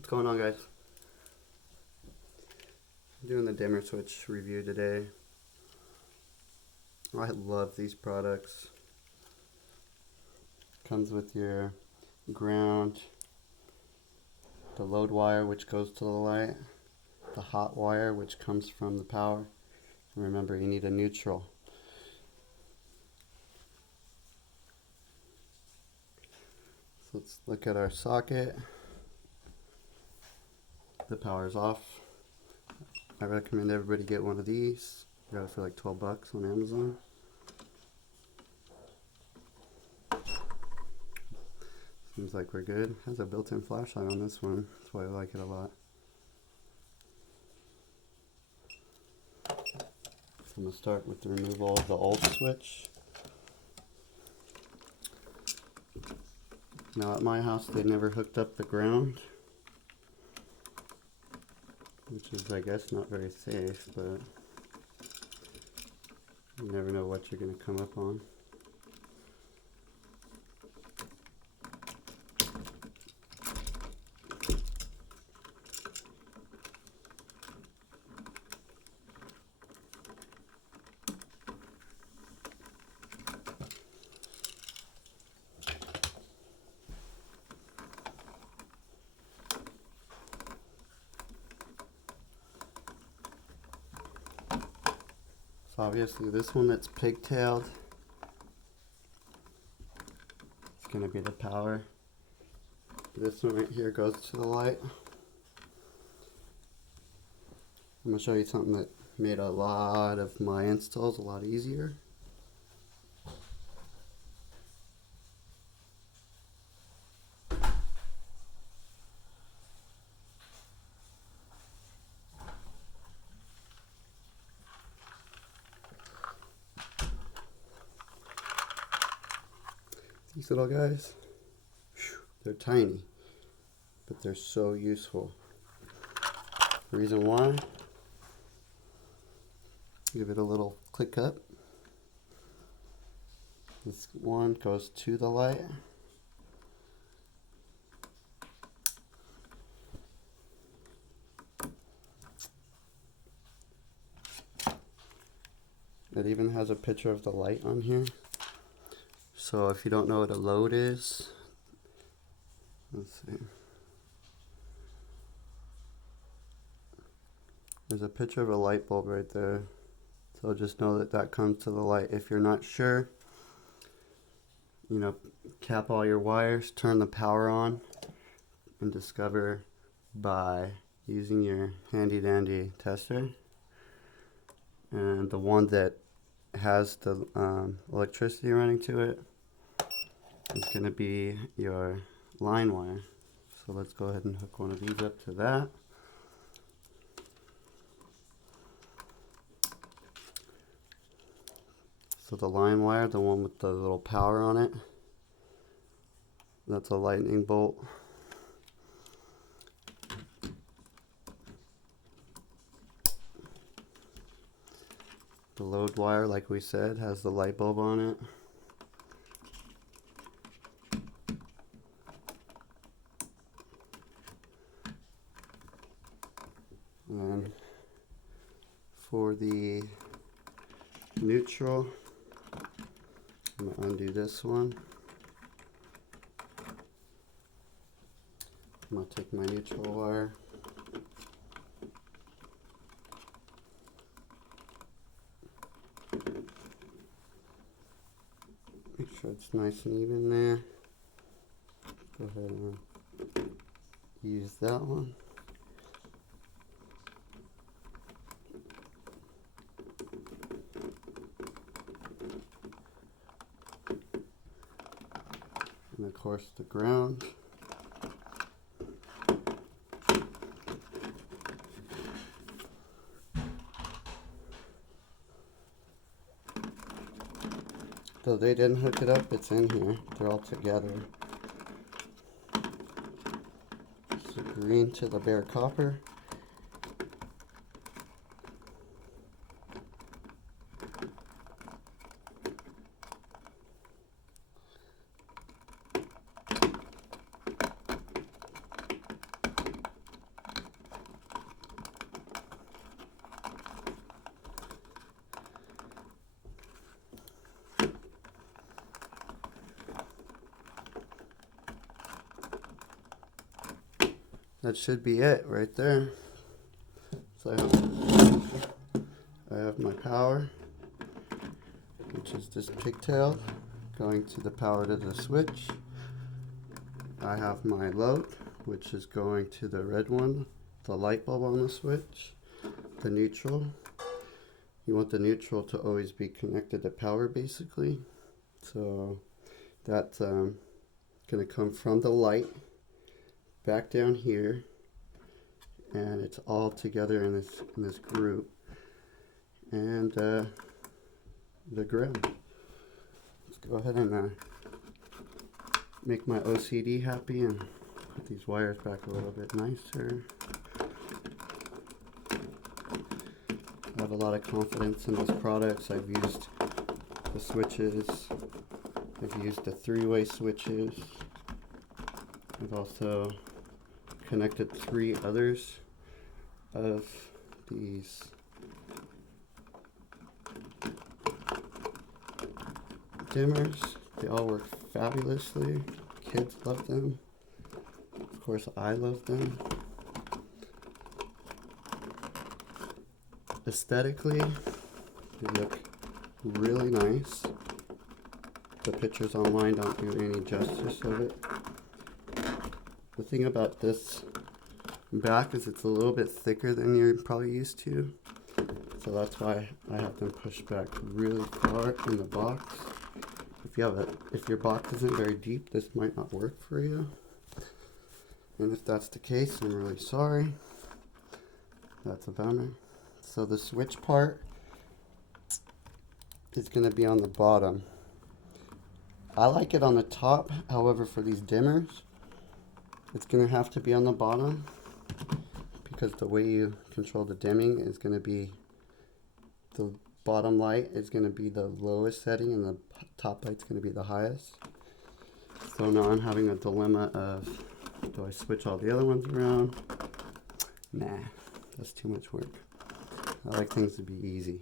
What's going on, guys? I'm doing the dimmer switch review today. I love these products. Comes with your ground, the load wire which goes to the light, the hot wire which comes from the power. And remember, you need a neutral. So let's look at our socket. The power's off. I recommend everybody get one of these. I got it for like 12 bucks on Amazon. Seems like we're good. Has a built-in flashlight on this one. That's why I like it a lot. So I'm going to start with the removal of the old switch. Now at my house they never hooked up the ground, which is, I guess, not very safe, but you never know what you're going to come up on. So obviously this one that's pigtailed, it's going to be the power. This one right here goes to the light. I'm going to show you something that made a lot of my installs a lot easier. These little guys, they're tiny, but they're so useful. The reason why, give it a little click up. This one goes to the light. It even has a picture of the light on here. So if you don't know what a load is, let's see. There's a picture of a light bulb right there. So just know that that comes to the light. If you're not sure, cap all your wires, turn the power on, and discover by using your handy dandy tester. And the one that has the electricity running to it is going to be your line wire. So let's go ahead and hook one of these up to that. So the line wire, the one with the little power on it, that's a lightning bolt. The load wire, like we said, has the light bulb on it. And then for the neutral, I'm going to undo this one. I'm going to take my neutral wire. Make sure it's nice and even there. Go ahead and use that one. And of course the ground. Though they didn't hook it up, it's in here. They're all together. So green to the bare copper. that should be it right there. So I have my power, which is this pigtail going to the power to the switch. I have my load, which is going to the red one, the light bulb on the switch. The neutral, you want the neutral to always be connected to power basically. So that's going to come from the light back down here, and it's all together in this group. And the ground. Let's go ahead and make my OCD happy and put these wires back a little bit nicer. I have a lot of confidence in those products. I've used the switches. I've used the three-way switches. I've also connected 3 others of these dimmers. They all work fabulously. Kids love them. Of course, I love them. Aesthetically, they look really nice. The pictures online don't do any justice of it. The thing about this back is it's a little bit thicker than you're probably used to. So that's why I have them pushed back really far in the box. If your box isn't very deep, this might not work for you. And if that's the case, I'm really sorry. That's a bummer. So the switch part is going to be on the bottom. I like it on the top. However, for these dimmers, it's going to have to be on the bottom, because the way you control the dimming is going to be the bottom light is going to be the lowest setting and the top light's going to be the highest. So now I'm having a dilemma of, do I switch all the other ones around? Nah, that's too much work. I like things to be easy.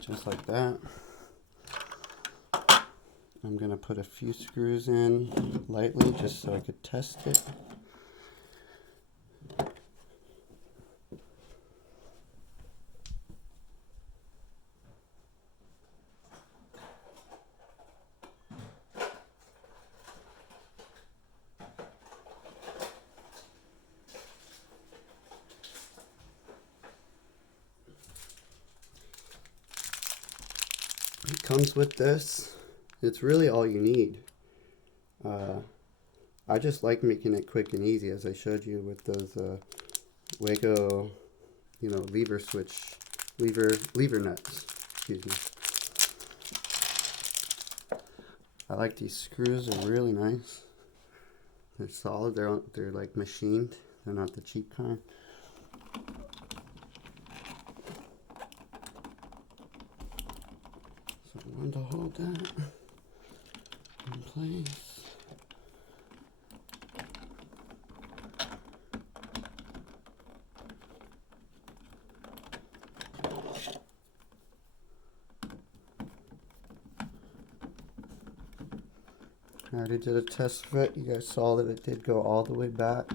Just like that. I'm going to put a few screws in lightly just so I could test it. It comes with this. It's really all you need. I just like making it quick and easy, as I showed you with those Wago, lever nuts. Excuse me. I like these screws. They're really nice. They're solid. They're like machined. They're not the cheap kind. So one to hold that in place. I already did a test fit. You guys saw that it did go all the way back.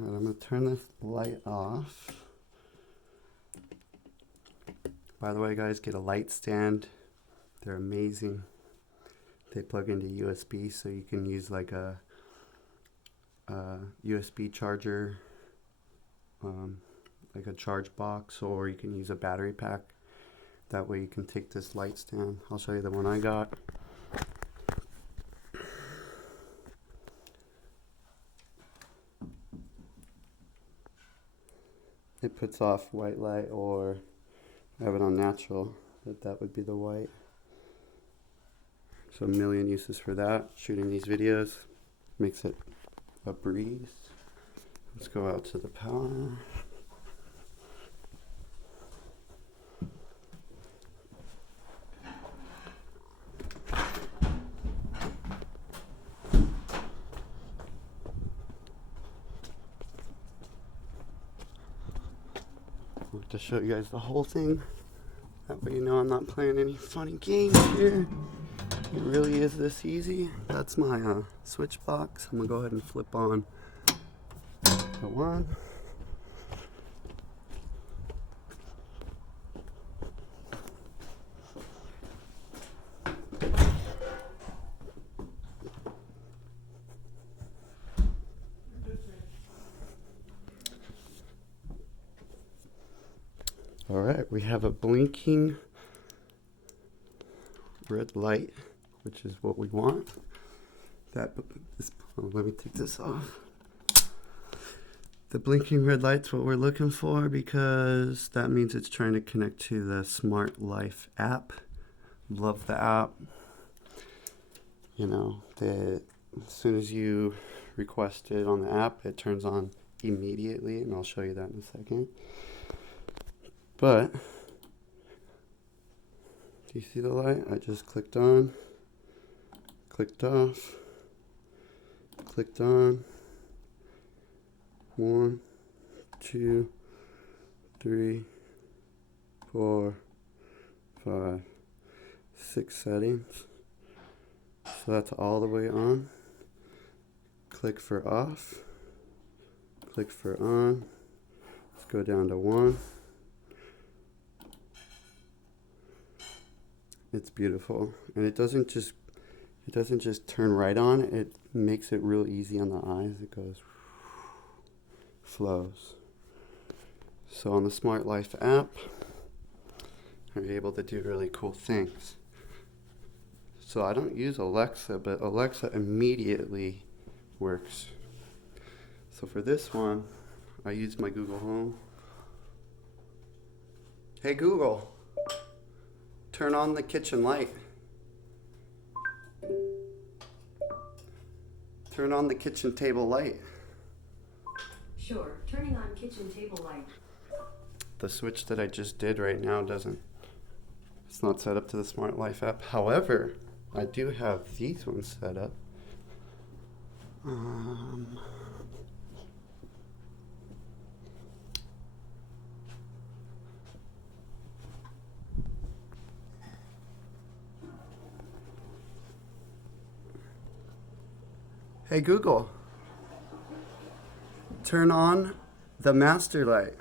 Alright, I'm going to turn this light off. By the way, guys, get a light stand. They're amazing. They plug into USB, so you can use like a USB charger, like a charge box, or you can use a battery pack. That way you can take this light stand. I'll show you the one I got. It puts off white light, or I have it on natural, but that would be the white. So a million uses for that. Shooting these videos makes it a breeze. Let's go out to the power. to show you guys the whole thing. That way you know I'm not playing any funny games here. It really is this easy. That's my switch box. I'm gonna go ahead and flip on the one. All right, we have a blinking red light, which is what we want. Let me take this off. The blinking red light's what we're looking for because that means it's trying to connect to the Treatlife app. Love the app. You know, as soon as you request it on the app, it turns on immediately, and I'll show you that in a second. But, do you see the light? I just clicked on, clicked off, clicked on. 1, 2, 3, 4, 5, 6 settings. So that's all the way on. Click for off. Click for on. Let's go down to 1. It's beautiful, and it doesn't just turn right on. It makes it real easy on the eyes. It goes, flows. So on the Treatlife app, you're able to do really cool things. So I don't use Alexa, but Alexa immediately works. So for this one, I use my Google Home. Hey Google, turn on the kitchen light. Turn on the kitchen table light. Sure, turning on kitchen table light. The switch that I just did right now it's not set up to the Treatlife app. However, I do have these ones set up. Hey Google, turn on the master light.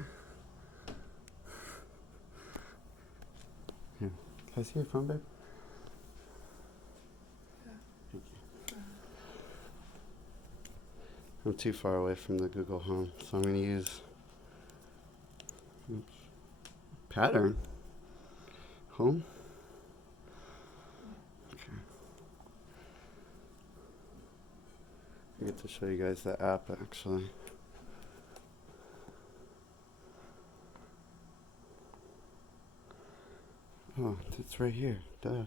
Here, can I see your phone, babe? Yeah. Thank you. I'm too far away from the Google Home, so I'm going to use pattern. Home. Okay. I get to show you guys the app actually. Oh, it's right here. Duh.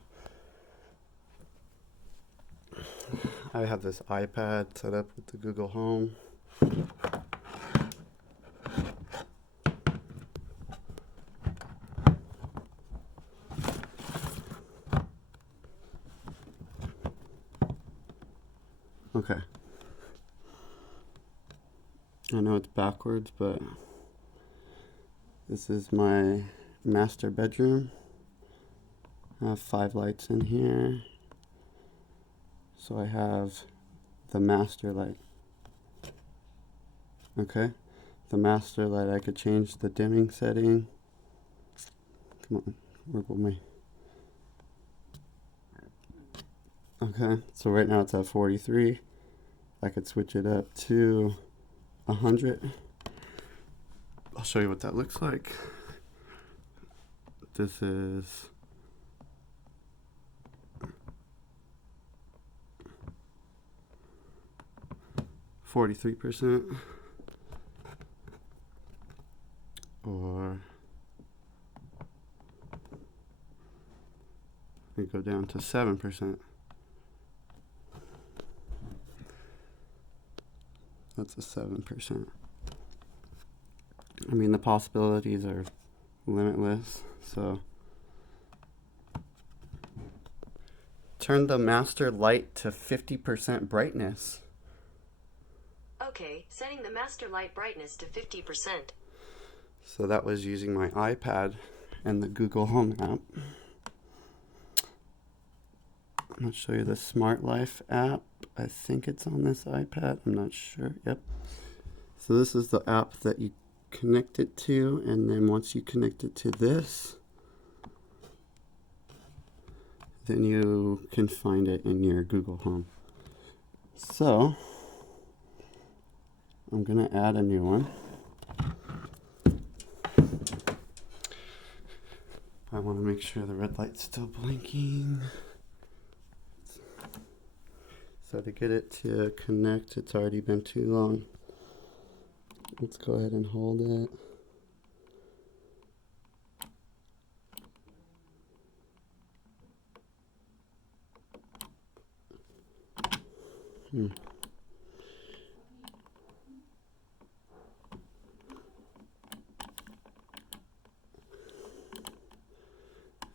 I have this iPad set up with the Google Home. Okay. I know it's backwards, but this is my master bedroom. I have 5 lights in here. So I have the master light. Okay. The master light, I could change the dimming setting. Come on, work with me. Okay, so right now it's at 43. I could switch it up to 100. I'll show you what that looks like. This is 43%, or we go down to 7%. That's a 7%. I mean, the possibilities are limitless, so turn the master light to 50% brightness. Okay, setting the master light brightness to 50%. So that was using my iPad and the Google Home app. I'm going to show you the Treatlife app. I think it's on this iPad. I'm not sure. Yep. So this is the app that you connect it to, and then once you connect it to this, then you can find it in your Google Home. So I'm going to add a new one. I want to make sure the red light's still blinking. So to get it to connect, it's already been too long. Let's go ahead and hold it.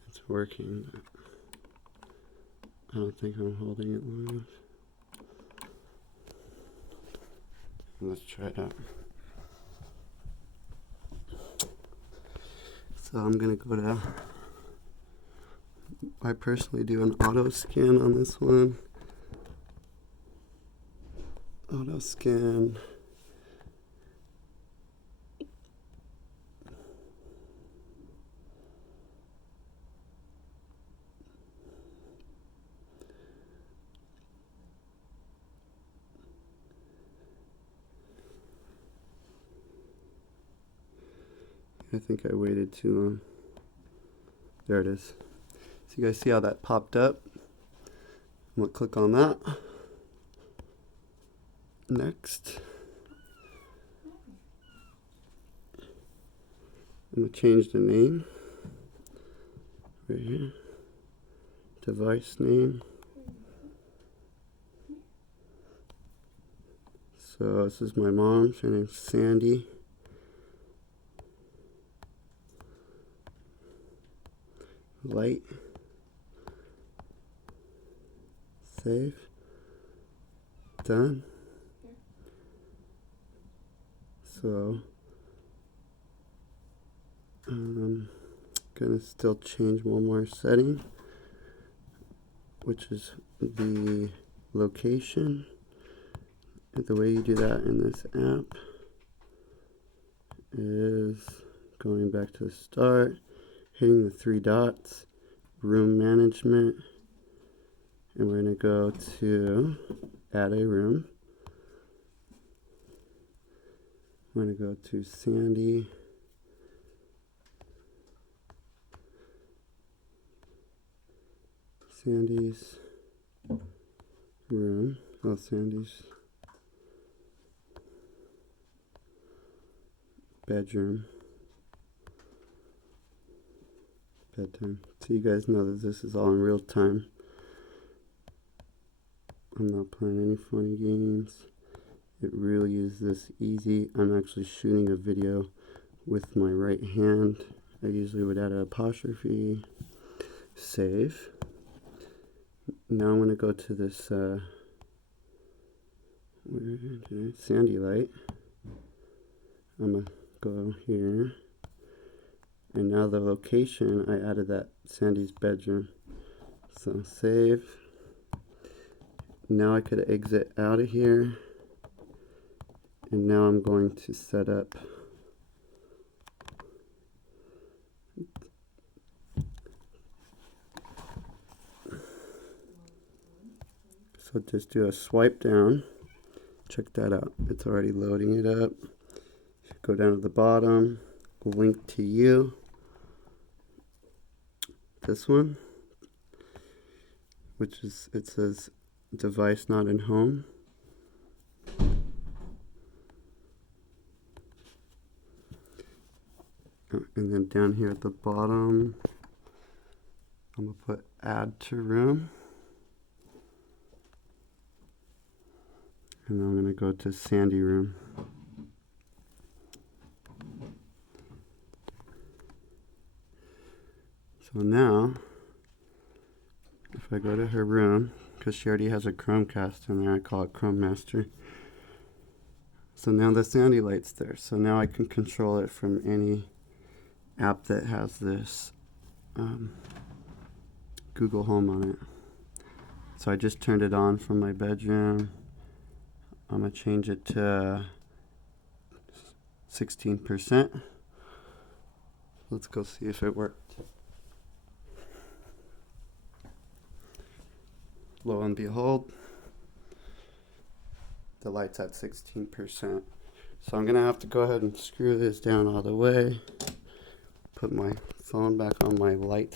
It's working. I don't think I'm holding it long enough. Let's try it out. So I'm gonna go to, I personally do an auto scan on this one. Auto scan. I think I waited too long. There it is. So you guys see how that popped up? I'm gonna click on that. Next. I'm gonna change the name. Right here. Device name. So this is my mom. Her name's Sandy. Light. Save. Done. So I'm gonna still change one more setting, which is the location. The way you do that in this app is going back to the start, hitting the three dots, room management, and we're going to go to add a room. I'm going to go to Sandy's room. Oh, Sandy's bedroom. Bedtime. So you guys know that this is all in real time. I'm not playing any funny games. It really is this easy. I'm actually shooting a video with my right hand. I usually would add an apostrophe. Save. Now I'm going to go to this Sandy light. I'm going to go here. And now the location, I added that Sandy's bedroom. So save. Now I could exit out of here. And now I'm going to set up so just do a swipe down. Check that out. It's already loading it up. Go down to the bottom, link to you. This one, which is, it says device not in home. And then down here at the bottom, I'm going to put add to room. And then I'm going to go to Sandy room. So now, if I go to her room, because she already has a Chromecast in there, I call it Chrome Master. So now the Sandy light's there. So now I can control it from any app that has this Google Home on it. So I just turned it on from my bedroom. I'm gonna change it to 16%. Let's go see if it worked. Lo and behold, the light's at 16%. So I'm gonna have to go ahead and screw this down all the way. Put my phone back on my light